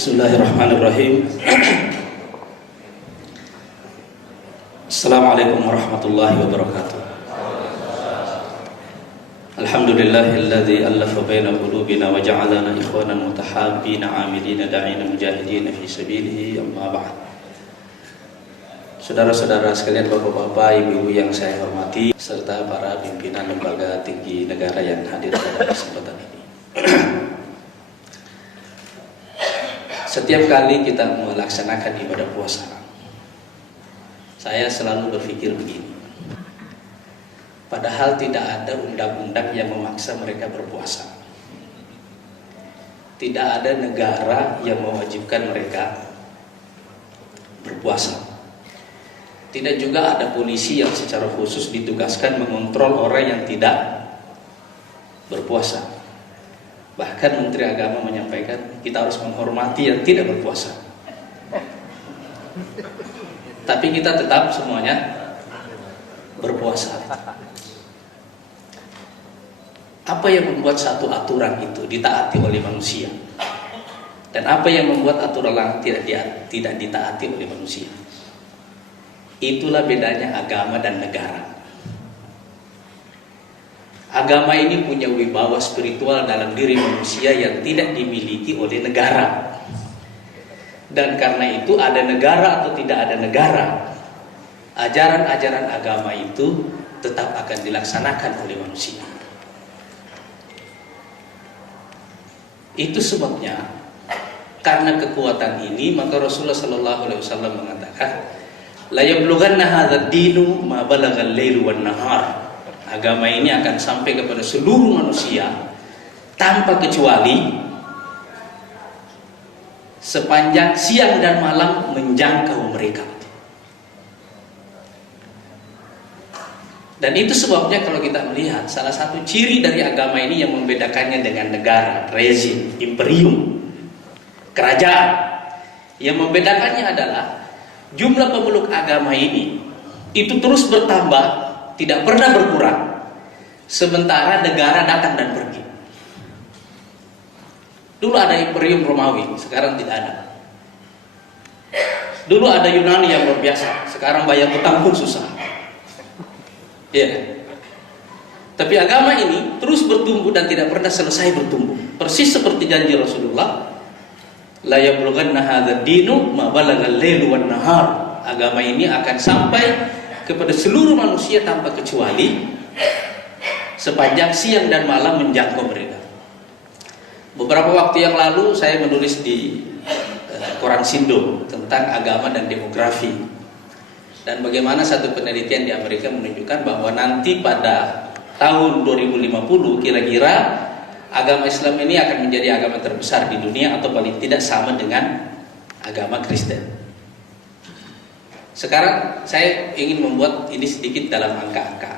Bismillahirrahmanirrahim. Assalamualaikum warahmatullahi wabarakatuh. Alhamdulillahilladzi allafa baina qulubina wa ja'alana ikhwanan mutahabbina 'amilina da'ina mujahidina fi sabilihi, amma ba'd. Saudara-saudara sekalian, bapak-bapak, ibu-ibu yang saya hormati, serta para pimpinan lembaga tinggi negara yang hadir pada kesempatan ini. Setiap kali kita melaksanakan ibadah puasa, saya selalu berpikir begini. Padahal tidak ada undang-undang yang memaksa mereka berpuasa. Tidak ada negara yang mewajibkan mereka berpuasa. Tidak juga ada polisi yang secara khusus ditugaskan mengontrol orang yang tidak berpuasa. Bahkan Menteri Agama menyampaikan kita harus menghormati yang tidak berpuasa. Tapi kita tetap semuanya berpuasa. Apa yang membuat satu aturan itu ditaati oleh manusia? Dan apa yang membuat aturan tidak ditaati oleh manusia? Itulah bedanya agama dan negara. Agama ini punya wibawa spiritual dalam diri manusia yang tidak dimiliki oleh negara. Dan karena itu ada negara atau tidak ada negara, ajaran-ajaran agama itu tetap akan dilaksanakan oleh manusia. Itu sebabnya karena kekuatan ini maka Rasulullah SAW mengatakan, la yablughanna hadzal dinu ma balagal lailu wan nahar. Agama ini akan sampai kepada seluruh manusia tanpa kecuali sepanjang siang dan malam menjangkau mereka. Dan itu sebabnya kalau kita melihat salah satu ciri dari agama ini yang membedakannya dengan negara, rezim, imperium, kerajaan, yang membedakannya adalah jumlah pemeluk agama ini itu terus bertambah, tidak pernah berkurang, sementara negara datang dan pergi. Dulu ada Imperium Romawi, sekarang tidak ada. Dulu ada Yunani yang luar biasa, sekarang bayar utang pun susah. Ya. Tapi agama ini terus bertumbuh dan tidak pernah selesai bertumbuh. Persis seperti janji Rasulullah, la yablughanna hadzal dinu ma balagal lailu wan nahar. Agama ini akan sampai kepada seluruh manusia tanpa kecuali sepanjang siang dan malam menjangkau mereka. Beberapa waktu yang lalu saya menulis di koran Sindo tentang agama dan demografi, dan bagaimana satu penelitian di Amerika menunjukkan bahwa nanti pada tahun 2050 kira-kira agama Islam ini akan menjadi agama terbesar di dunia, atau paling tidak sama dengan agama Kristen. Sekarang saya ingin membuat ini sedikit dalam angka-angka.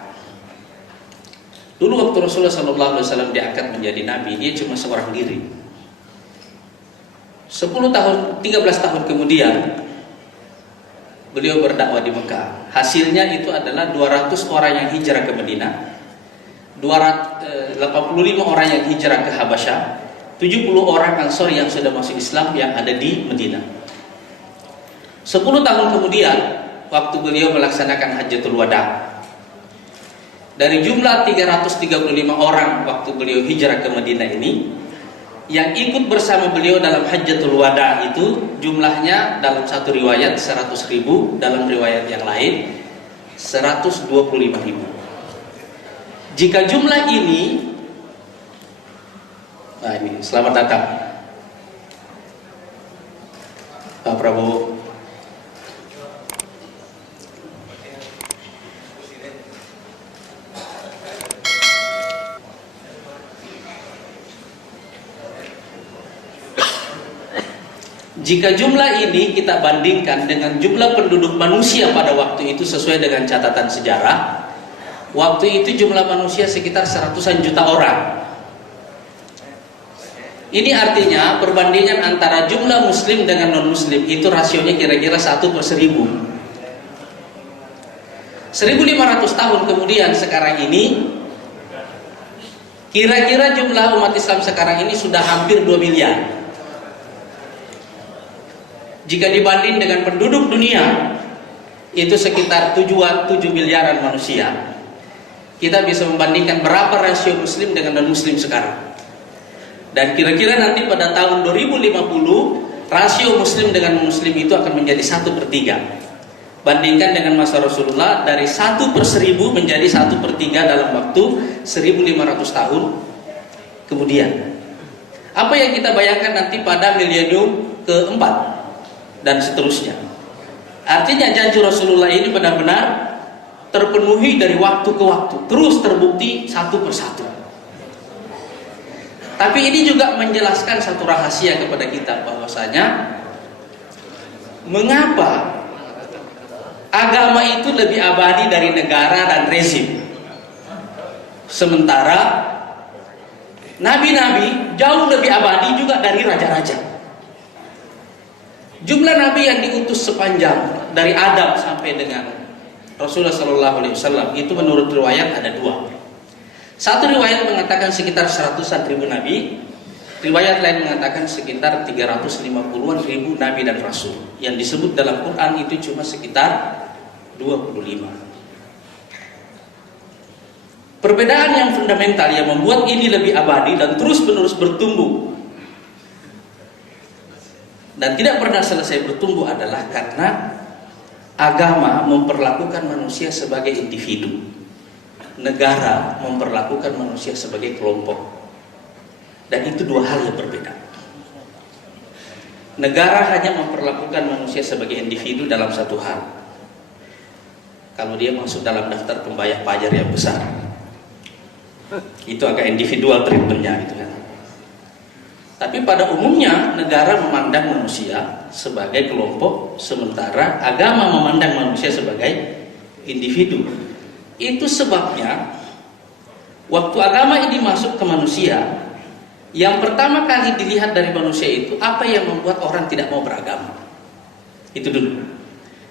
Dulu waktu Rasulullah SAW diangkat menjadi nabi, dia cuma seorang diri. 13 tahun kemudian beliau berdakwah di Mekah. Hasilnya itu adalah 200 orang yang hijrah ke Madinah, 85 orang yang hijrah ke Habasyah, 70 orang Ansor yang sudah masuk Islam yang ada di Madinah. 10 tahun kemudian, waktu beliau melaksanakan Hajjatul Wada, dari jumlah 335 orang waktu beliau hijrah ke Madinah ini, yang ikut bersama beliau dalam Hajjatul Wada itu jumlahnya dalam satu riwayat 100.000, dalam riwayat yang lain 125.000. Jika jumlah ini, nah ini selamat datang Pak Prabowo. Jika jumlah ini kita bandingkan dengan jumlah penduduk manusia pada waktu itu sesuai dengan catatan sejarah, waktu itu jumlah manusia sekitar 100-an juta orang. Ini artinya perbandingan antara jumlah muslim dengan non-muslim itu rasionya kira-kira 1/1000. 1500 tahun kemudian sekarang ini, kira-kira jumlah umat Islam sekarang ini sudah hampir 2 miliar. Jika dibanding dengan penduduk dunia, itu sekitar 7 miliaran manusia, kita bisa membandingkan berapa rasio muslim dengan non-muslim sekarang. Dan kira-kira nanti pada tahun 2050, rasio muslim dengan muslim itu akan menjadi 1/3. Bandingkan dengan masa Rasulullah, dari 1/1000 menjadi 1/3 dalam waktu 1500 tahun kemudian. Apa yang kita bayangkan nanti pada milenium keempat dan seterusnya. Artinya janji Rasulullah ini benar-benar terpenuhi dari waktu ke waktu, terus terbukti satu persatu. Tapi ini juga menjelaskan satu rahasia kepada kita, bahwasanya mengapa agama itu lebih abadi dari negara dan rezim, sementara nabi-nabi jauh lebih abadi juga dari raja-raja. Jumlah nabi yang diutus sepanjang dari Adam sampai dengan Rasulullah SAW itu menurut riwayat ada 2. Satu riwayat mengatakan sekitar 100-an ribu nabi, riwayat lain mengatakan sekitar 350-an ribu nabi dan rasul. Yang disebut dalam Quran itu cuma sekitar 25. Perbedaan yang fundamental yang membuat ini lebih abadi dan terus-menerus bertumbuh dan tidak pernah selesai bertumbuh adalah karena agama memperlakukan manusia sebagai individu, negara memperlakukan manusia sebagai kelompok, dan itu 2 hal yang berbeda. Negara hanya memperlakukan manusia sebagai individu dalam satu hal, kalau dia masuk dalam daftar pembayar pajak yang besar, itu agak individual treatmentnya gitu kan. Tapi pada umumnya negara memandang manusia sebagai kelompok, sementara agama memandang manusia sebagai individu. Itu sebabnya waktu agama ini masuk ke manusia, yang pertama kali dilihat dari manusia itu apa yang membuat orang tidak mau beragama. Itu dulu.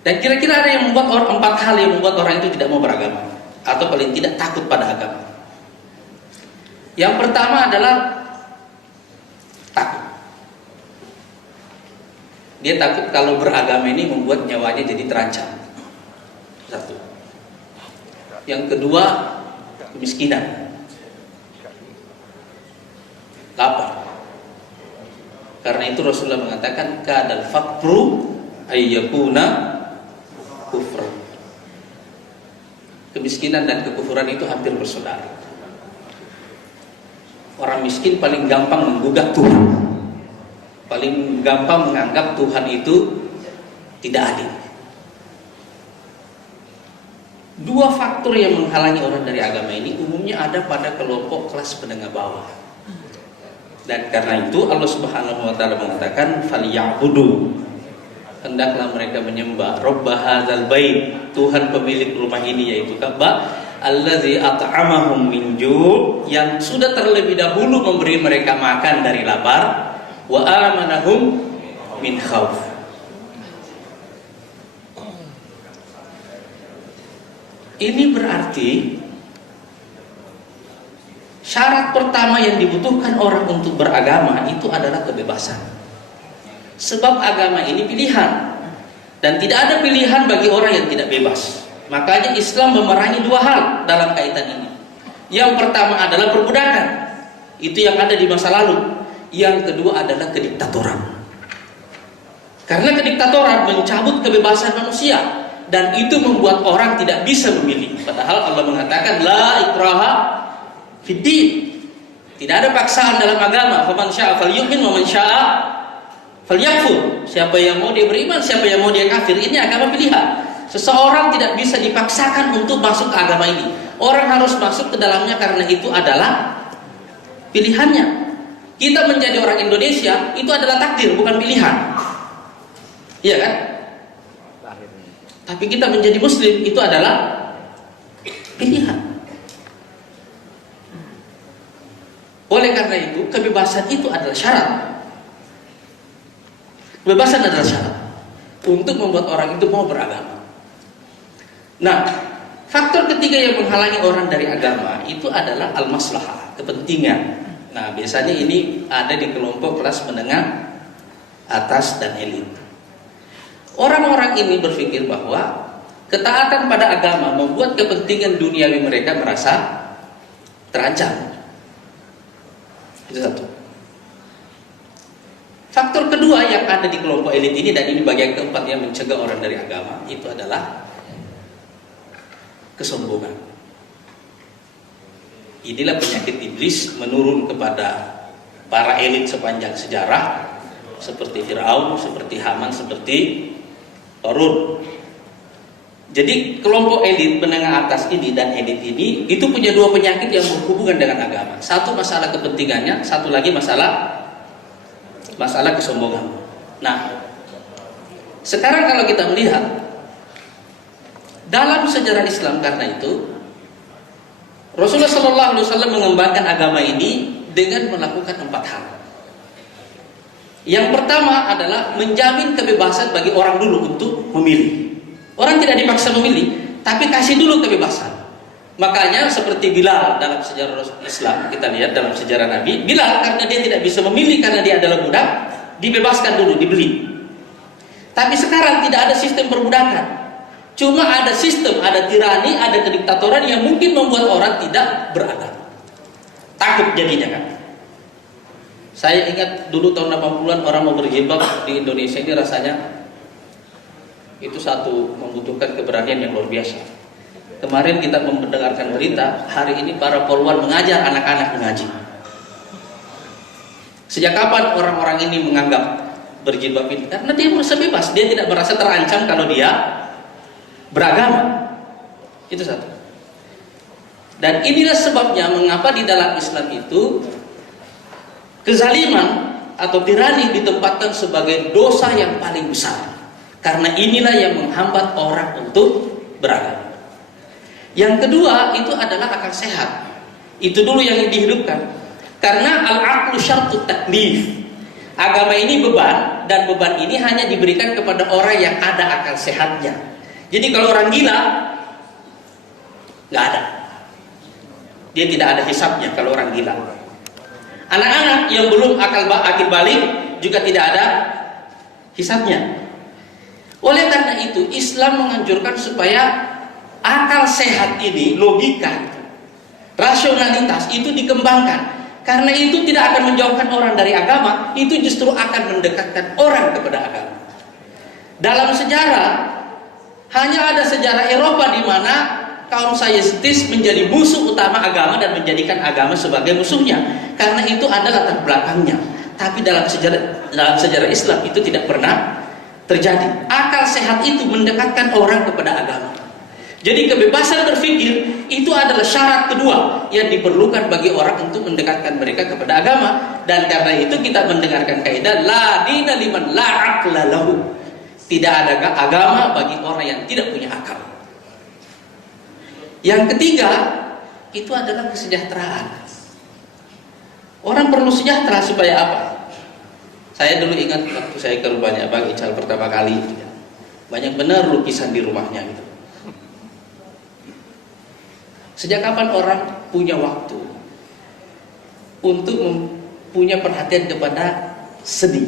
Dan kira-kira ada yang membuat orang, 4 hal yang membuat orang itu tidak mau beragama, atau paling tidak takut pada agama. Yang pertama adalah takut. Dia takut kalau beragama ini membuat nyawanya jadi terancam. Satu. Yang kedua, kemiskinan, lapar. Karena itu Rasulullah mengatakan kadal faqru ayyakuna kufra. Kemiskinan dan kekufuran itu hampir bersaudara. Orang miskin paling gampang menggugat Tuhan, paling gampang menganggap Tuhan itu tidak adil. 2 faktor yang menghalangi orang dari agama ini umumnya ada pada kelompok kelas menengah bawah. Dan karena itu Allah Subhanahu wa taala mengatakan falyabudu, hendaklah mereka menyembah Rabb hadzal bait, Tuhan pemilik rumah ini yaitu Ka'bah, allazi at'amahum min ju', yang sudah terlebih dahulu memberi mereka makan dari lapar, wa amanahum min khauf. Ini berarti syarat pertama yang dibutuhkan orang untuk beragama itu adalah kebebasan. Sebab agama ini pilihan, dan tidak ada pilihan bagi orang yang tidak bebas. Makanya Islam memerangi 2 hal dalam kaitan ini. Yang pertama adalah perbudakan, itu yang ada di masa lalu. Yang kedua adalah kediktatoran. Karena kediktatoran mencabut kebebasan manusia, dan itu membuat orang tidak bisa memilih. Padahal Allah mengatakan la ikraha fid din. Tidak ada paksaan dalam agama. Faman syaa'a falyu'min wa man syaa'a falyakfur. Siapa yang mau dia beriman, siapa yang mau dia kafir. Ini agama pilihan. Seseorang tidak bisa dipaksakan untuk masuk ke agama ini. Orang harus masuk ke dalamnya karena itu adalah pilihannya. Kita menjadi orang Indonesia itu adalah takdir, bukan pilihan. Iya kan? Tapi kita menjadi Muslim itu adalah pilihan. Oleh karena itu, kebebasan itu adalah syarat. Kebebasan adalah syarat untuk membuat orang itu mau beragama. Nah, faktor ketiga yang menghalangi orang dari agama itu adalah al-maslahah, kepentingan. Nah, biasanya ini ada di kelompok kelas menengah atas dan elit. Orang-orang ini berpikir bahwa ketaatan pada agama membuat kepentingan duniawi mereka merasa terancam. Itu satu. Faktor kedua yang ada di kelompok elit ini, dan ini bagian keempat yang mencegah orang dari agama, itu adalah kesombongan. Inilah penyakit iblis menurun kepada para elit sepanjang sejarah, seperti Firaun, seperti Haman, seperti Qarun. Jadi kelompok elit menengah atas ini dan elit ini itu punya dua penyakit yang berhubungan dengan agama. Satu masalah kepentingannya, satu lagi masalah kesombongan. Nah, sekarang kalau kita melihat dalam sejarah Islam, karena itu Rasulullah SAW mengembangkan agama ini dengan melakukan 4 hal. Yang pertama adalah menjamin kebebasan bagi orang dulu untuk memilih. Orang tidak dipaksa memilih, tapi kasih dulu kebebasan. Makanya seperti Bilal dalam sejarah Islam, kita lihat dalam sejarah Nabi, Bilal karena dia tidak bisa memilih karena dia adalah budak, dibebaskan dulu, dibeli. Tapi sekarang tidak ada sistem perbudakan. Cuma ada sistem, ada tirani, ada kediktatoran yang mungkin membuat orang tidak beragama. Takut jadinya kan. Saya ingat dulu tahun 80-an orang mau berjilbab di Indonesia ini rasanya itu satu membutuhkan keberanian yang luar biasa. Kemarin kita mendengarkan berita, hari ini para polwan mengajar anak-anak mengaji. Sejak kapan orang-orang ini menganggap berjilbab ini? Karena dia merasa bebas, dia tidak merasa terancam kalau dia beragama. Itu satu. Dan inilah sebabnya mengapa di dalam Islam itu kezaliman atau tirani ditempatkan sebagai dosa yang paling besar. Karena inilah yang menghambat orang untuk beragama. Yang kedua itu adalah akal sehat. Itu dulu yang dihidupkan. Karena al-aqlu syartut taklif. Agama ini beban, dan beban ini hanya diberikan kepada orang yang ada akal sehatnya. Jadi kalau orang gila nggak ada. Dia tidak ada hisabnya kalau orang gila. Anak-anak yang belum akil balik juga tidak ada hisabnya. Oleh karena itu Islam menganjurkan supaya akal sehat ini, logika, rasionalitas itu dikembangkan. Karena itu tidak akan menjauhkan orang dari agama, itu justru akan mendekatkan orang kepada agama. Dalam sejarah hanya ada sejarah Eropa di mana kaum saintis menjadi musuh utama agama dan menjadikan agama sebagai musuhnya. Karena itu ada latar belakangnya. Tapi dalam sejarah Islam itu tidak pernah terjadi. Akal sehat itu mendekatkan orang kepada agama. Jadi kebebasan berpikir itu adalah syarat kedua yang diperlukan bagi orang untuk mendekatkan mereka kepada agama. Dan karena itu kita mendengarkan kaidah la dina liman la aqla lahu. Tidak ada agama bagi orang yang tidak punya akal. Yang ketiga itu adalah kesejahteraan. Orang perlu sejahtera supaya apa? Saya dulu ingat waktu saya ke rumahnya Bang Ical pertama kali itu ya. Banyak benar lukisan di rumahnya gitu. Sejak kapan orang punya waktu untuk punya perhatian kepada seni?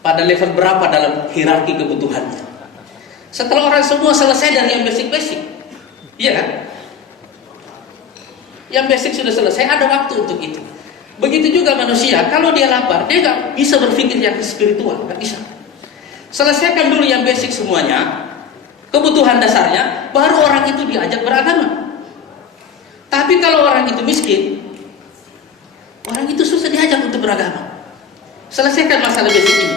Pada level berapa dalam hierarki kebutuhannya? Setelah orang semua selesai dari yang basic-basic, iya kan? Yang basic sudah selesai, ada waktu untuk itu. Begitu juga manusia, kalau dia lapar, dia nggak bisa berpikir yang spiritual, nggak bisa. Selesaikan dulu yang basic semuanya, kebutuhan dasarnya, baru orang itu diajak beragama. Tapi kalau orang itu miskin, orang itu susah diajak untuk beragama. Selesaikan masalah basic ini.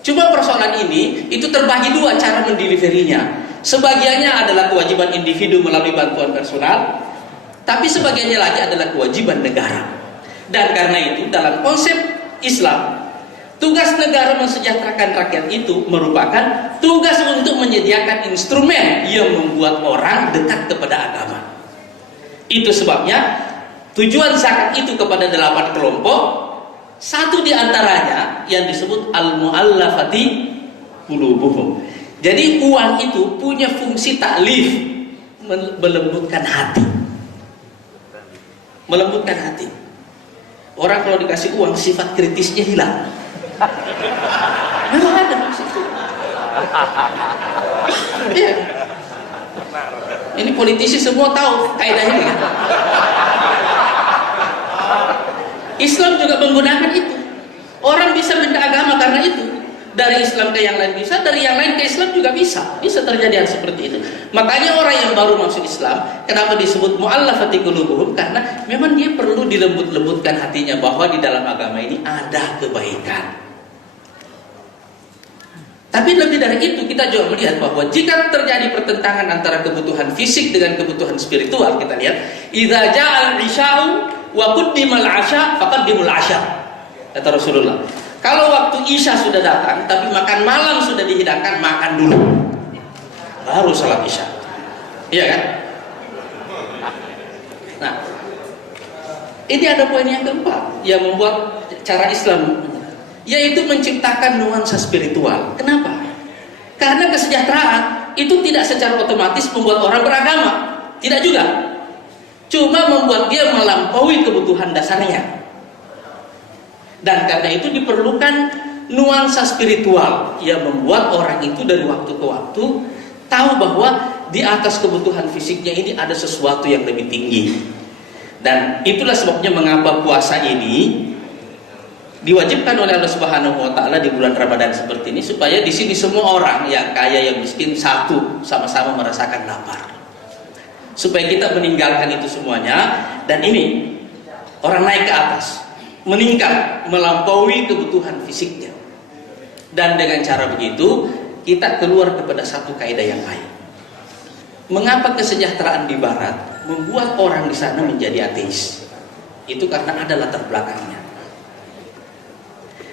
Cuma persoalan ini itu terbagi dua cara mendeliverinya. Sebagiannya adalah kewajiban individu melalui bantuan personal, tapi sebagiannya lagi adalah kewajiban negara. Dan karena itu dalam konsep Islam, tugas negara mensejahterakan rakyat itu merupakan tugas untuk menyediakan instrumen yang membuat orang dekat kepada agama. Itu sebabnya tujuan zakat itu kepada 8 kelompok. Satu di antaranya yang disebut al-mu'allafati qulubuhum. Jadi uang itu punya fungsi taklif, melembutkan hati. Melembutkan hati. Orang kalau dikasih uang sifat kritisnya hilang. Memang ada di situ. Iya. Ini politisi semua tahu kaidah ini kan. Islam juga menggunakan itu. Orang bisa pindah agama karena itu. Dari Islam ke yang lain bisa, dari yang lain ke Islam juga bisa. Bisa terjadi hal seperti itu. Makanya orang yang baru masuk Islam, kenapa disebut mu'allafati qulubuhum? Karena memang dia perlu dilembut-lembutkan hatinya bahwa di dalam agama ini ada kebaikan. Tapi lebih dari itu, kita juga melihat bahwa jika terjadi pertentangan antara kebutuhan fisik dengan kebutuhan spiritual, kita lihat, idza ja'al isya'u wa quddimal 'asya faqaddimul 'asya. Kata Rasulullah, kalau waktu Isya sudah datang, tapi makan malam sudah dihidangkan, makan dulu, baru salat Isya. Iya kan? Nah, ini ada poin yang keempat yang membuat cara Islam, yaitu menciptakan nuansa spiritual. Kenapa? Karena kesejahteraan itu tidak secara otomatis membuat orang beragama. Tidak juga. Cuma membuat dia melampaui kebutuhan dasarnya. Dan karena itu diperlukan nuansa spiritual yang membuat orang itu dari waktu ke waktu tahu bahwa di atas kebutuhan fisiknya ini ada sesuatu yang lebih tinggi. Dan itulah sebabnya mengapa puasa ini diwajibkan oleh Allah Subhanahu wa taala di bulan Ramadan seperti ini, supaya di sini semua orang, yang kaya yang miskin, satu sama-sama merasakan lapar. Supaya kita meninggalkan itu semuanya, dan ini orang naik ke atas, meningkat, melampaui kebutuhan fisiknya. Dan dengan cara begitu kita keluar kepada satu kaidah yang lain. Mengapa kesejahteraan di barat membuat orang di sana menjadi ateis? Itu karena ada latar belakangnya.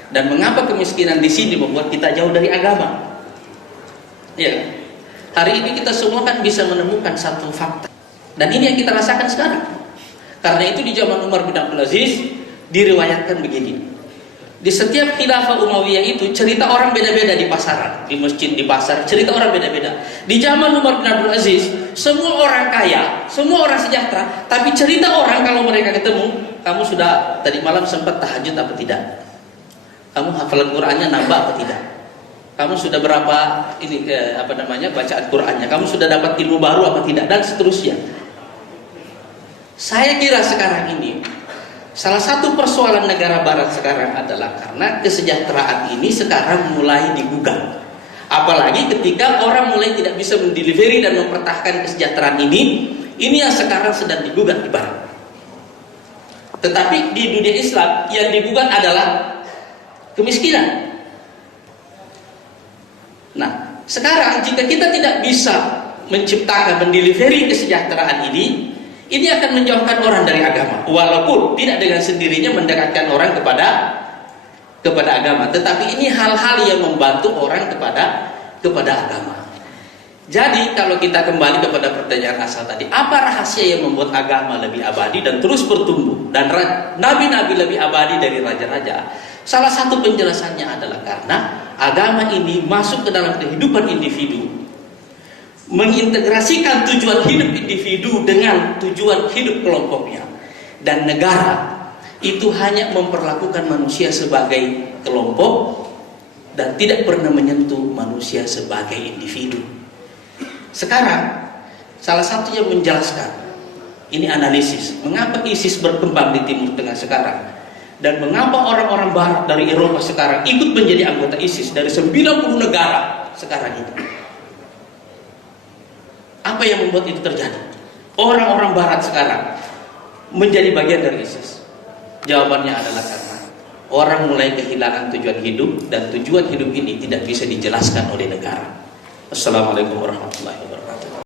Dan mengapa kemiskinan di sini membuat kita jauh dari agama? Ya, hari ini kita semua kan bisa menemukan satu fakta, dan ini yang kita rasakan sekarang. Karena itu di zaman Umar bin Abdul Aziz diriwayatkan begini: di setiap khilafah Umayyah itu cerita orang beda-beda di pasaran, di masjid, di pasar, cerita orang beda-beda. Di zaman Umar bin Abdul Aziz, semua orang kaya, semua orang sejahtera, tapi cerita orang kalau mereka ketemu, kamu sudah tadi malam sempat tahajud apa tidak? Kamu hafalan Qur'annya nambah apa tidak? Kamu sudah berapa bacaan Qur'annya? Kamu sudah dapat ilmu baru apa tidak? Dan seterusnya. Saya kira sekarang ini salah satu persoalan negara barat sekarang adalah karena kesejahteraan ini sekarang mulai digugat. Apalagi ketika orang mulai tidak bisa mendelivery dan mempertahankan kesejahteraan ini yang sekarang sedang digugat di barat. Tetapi di dunia Islam yang digugat adalah kemiskinan. Nah, sekarang jika kita tidak bisa menciptakan, mendelivery kesejahteraan ini akan menjauhkan orang dari agama. Walaupun tidak dengan sendirinya mendekatkan orang kepada agama, tetapi ini hal-hal yang membantu orang kepada agama. Jadi kalau kita kembali kepada pertanyaan asal tadi, apa rahasia yang membuat agama lebih abadi dan terus bertumbuh, dan nabi-nabi lebih abadi dari raja-raja? Salah satu penjelasannya adalah karena agama ini masuk ke dalam kehidupan individu, mengintegrasikan tujuan hidup individu dengan tujuan hidup kelompoknya. Dan negara itu hanya memperlakukan manusia sebagai kelompok dan tidak pernah menyentuh manusia sebagai individu. Sekarang salah satu yang menjelaskan, ini analisis, mengapa ISIS berkembang di Timur Tengah sekarang, dan mengapa orang-orang barat dari Eropa sekarang ikut menjadi anggota ISIS dari 90 negara sekarang ini. Apa yang membuat itu terjadi? Orang-orang barat sekarang menjadi bagian dari ISIS. Jawabannya adalah karena orang mulai kehilangan tujuan hidup, dan tujuan hidup ini tidak bisa dijelaskan oleh negara. Assalamualaikum warahmatullahi wabarakatuh.